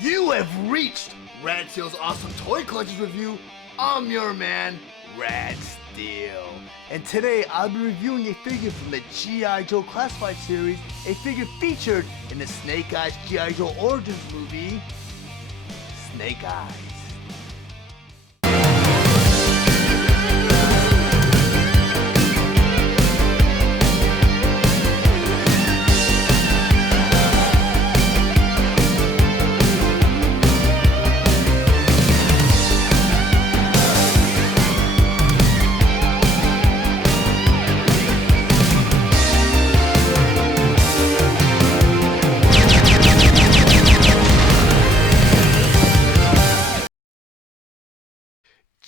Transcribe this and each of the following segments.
You have reached Rad Steele's Awesome Toy Collectors Review. I'm your man, Rad Steele. And today I'll be reviewing a figure from the G.I.Joe Classified series, a figure featured in the Snake Eyes G.I. Joe Origins movie, Snake Eyes.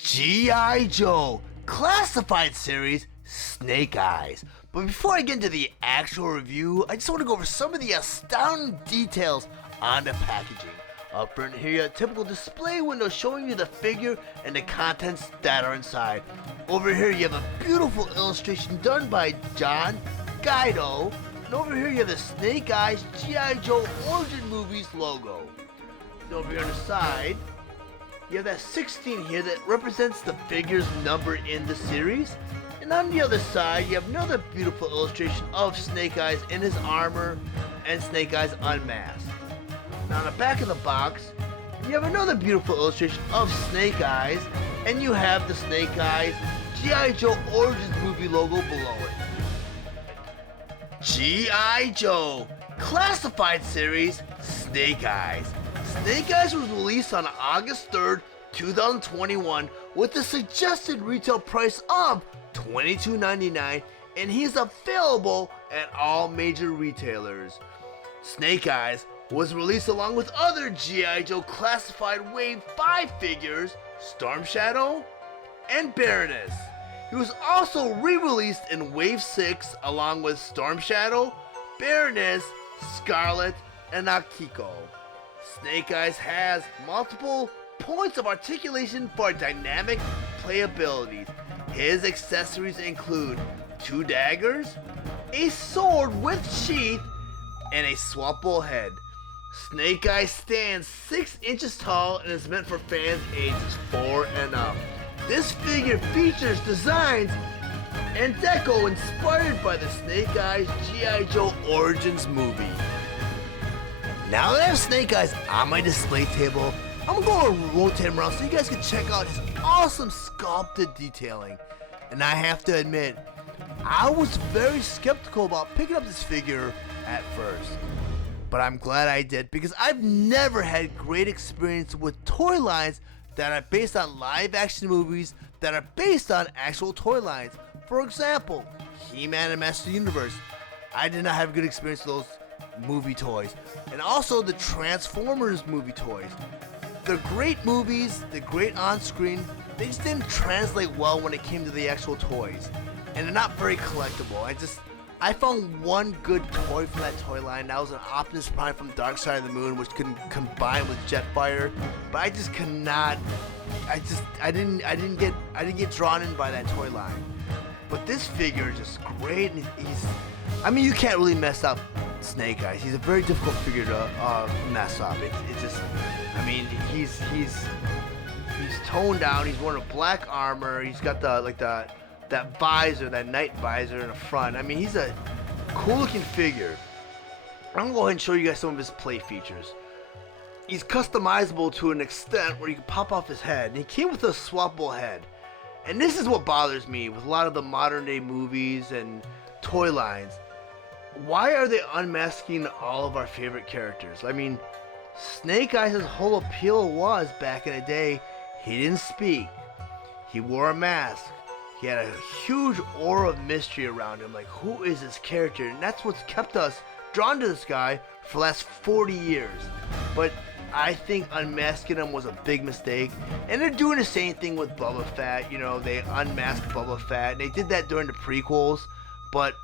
G.I. Joe Classified series, Snake Eyes. But before I get into the actual review, I just want to go over some of the astounding details on the packaging. Up front here, you have a typical display window showing you the figure and the contents that are inside. Over here, you have a beautiful illustration done by G.I.Joe. And over here, you have the Snake Eyes G.I. Joe Origin Movies logo. And over here on the side, you have that 16 here that represents the figure's number in the series. And on the other side, you have another beautiful illustration of Snake Eyes in his armor and Snake Eyes unmasked. Now on the back of the box, you have another beautiful illustration of Snake Eyes, and you have the Snake Eyes G.I. Joe Origins movie logo below it. G.I. Joe Classified series, Snake Eyes. Snake Eyes was released on August 3rd, 2021 with a suggested retail price of $22.99, and he's available at all major retailers. Snake Eyes was released along with other G.I. Joe Classified Wave 5 figures, Storm Shadow and Baroness. He was also re-released in Wave 6 along with Storm Shadow, Baroness, Scarlet, and Akiko. Snake Eyes has multiple points of articulation for dynamic playability. His accessories include 2 daggers, a sword with sheath, and a swappable head. Snake Eyes stands 6 inches tall and is meant for fans ages 4 and up. This figure features designs and deco inspired by the Snake Eyes G.I. Joe Origins movie. Now that I have Snake Eyes on my display table, I'm going to rotate him around so you guys can check out his awesome sculpted detailing. And I have to admit, I was very skeptical about picking up this figure at first. But I'm glad I did, because I've never had great experience with toy lines that are based on live action movies that are based on actual toy lines. For example, He-Man and Master of the Universe. I did not have a good experience with those movie toys. And also the Transformers movie toys. They're great movies, they're great on screen, they just didn't translate well when it came to the actual toys. And they're not very collectible. I found one good toy from that toy line. That was an Optimus Prime from Dark Side of the Moon, which could combine with Jetfire. But I just could not. I didn't get drawn in by that toy line. But this figure is just great, and I mean, you can't really mess up Snake Eyes. He's a very difficult figure to mess up. It's just, I mean, he's toned down. He's wearing a black armor. He's got that visor, that night visor in the front. I mean, he's a cool looking figure. I'm gonna go ahead and show you guys some of his play features. He's customizable to an extent where you can pop off his head, and he came with a swappable head. And this is what bothers me with a lot of the modern day movies and toy lines. Why are they unmasking all of our favorite characters? I mean, Snake Eyes' whole appeal was, back in the day, he didn't speak. He wore a mask. He had a huge aura of mystery around him, like, who is this character? And that's what's kept us drawn to this guy for the last 40 years. But I think unmasking him was a big mistake. And they're doing the same thing with Boba Fett. You know, they unmasked Boba Fett. They did that during the prequels. But,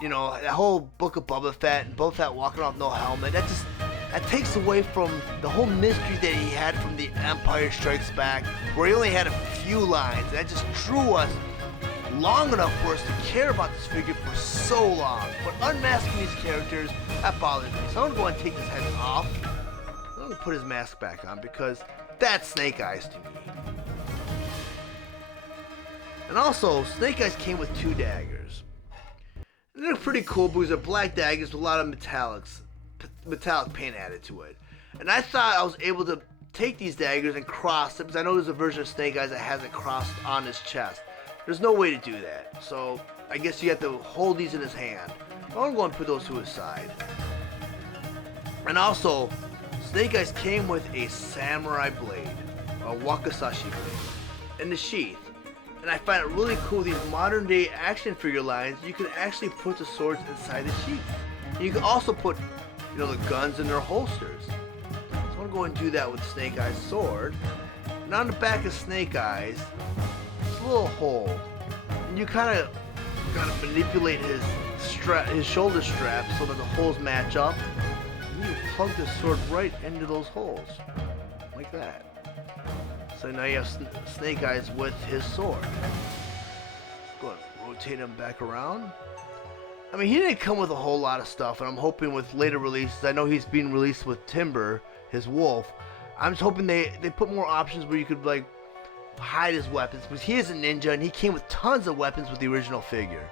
you know, that whole book of Boba Fett and Boba Fett walking off no helmet, that takes away from the whole mystery that he had from The Empire Strikes Back, where he only had a few lines. And that just drew us long enough for us to care about this figure for so long. But unmasking these characters, that bothers me. So I'm going to go ahead and take this head off. I'm going to put his mask back on because that's Snake Eyes to me. And also, Snake Eyes came with 2 daggers. And they're pretty cool because they're black daggers with a lot of metallic paint added to it. And I thought I was able to take these daggers and cross them because I know there's a version of Snake Eyes that hasn't crossed on his chest. There's no way to do that. So I guess you have to hold these in his hand. I'm going to go and put those to his side. And also, Snake Eyes came with a samurai blade, a wakizashi blade, in the sheath. And I find it really cool, these modern day action figure lines, you can actually put the swords inside the sheath. And you can also put, the guns in their holsters. So I'm going to go and do that with Snake Eyes' sword. And on the back of Snake Eyes, there's a little hole. And you kind of got to manipulate his shoulder straps so that the holes match up. And you plug the sword right into those holes. Like that. So now you have Snake Eyes with his sword. Go ahead, rotate him back around. I mean, he didn't come with a whole lot of stuff, and I'm hoping with later releases, I know he's being released with Timber, his wolf. I'm just hoping they put more options where you could, like, hide his weapons, because he is a ninja, and he came with tons of weapons with the original figure.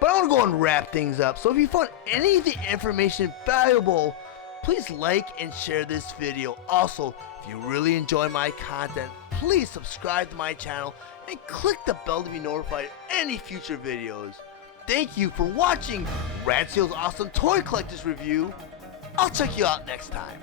But I want to go and wrap things up, so if you found any of the information valuable, please like and share this video. Also, if you really enjoy my content, please subscribe to my channel and click the bell to be notified of any future videos. Thank you for watching Radseal's Awesome Toy Collectors Review. I'll check you out next time.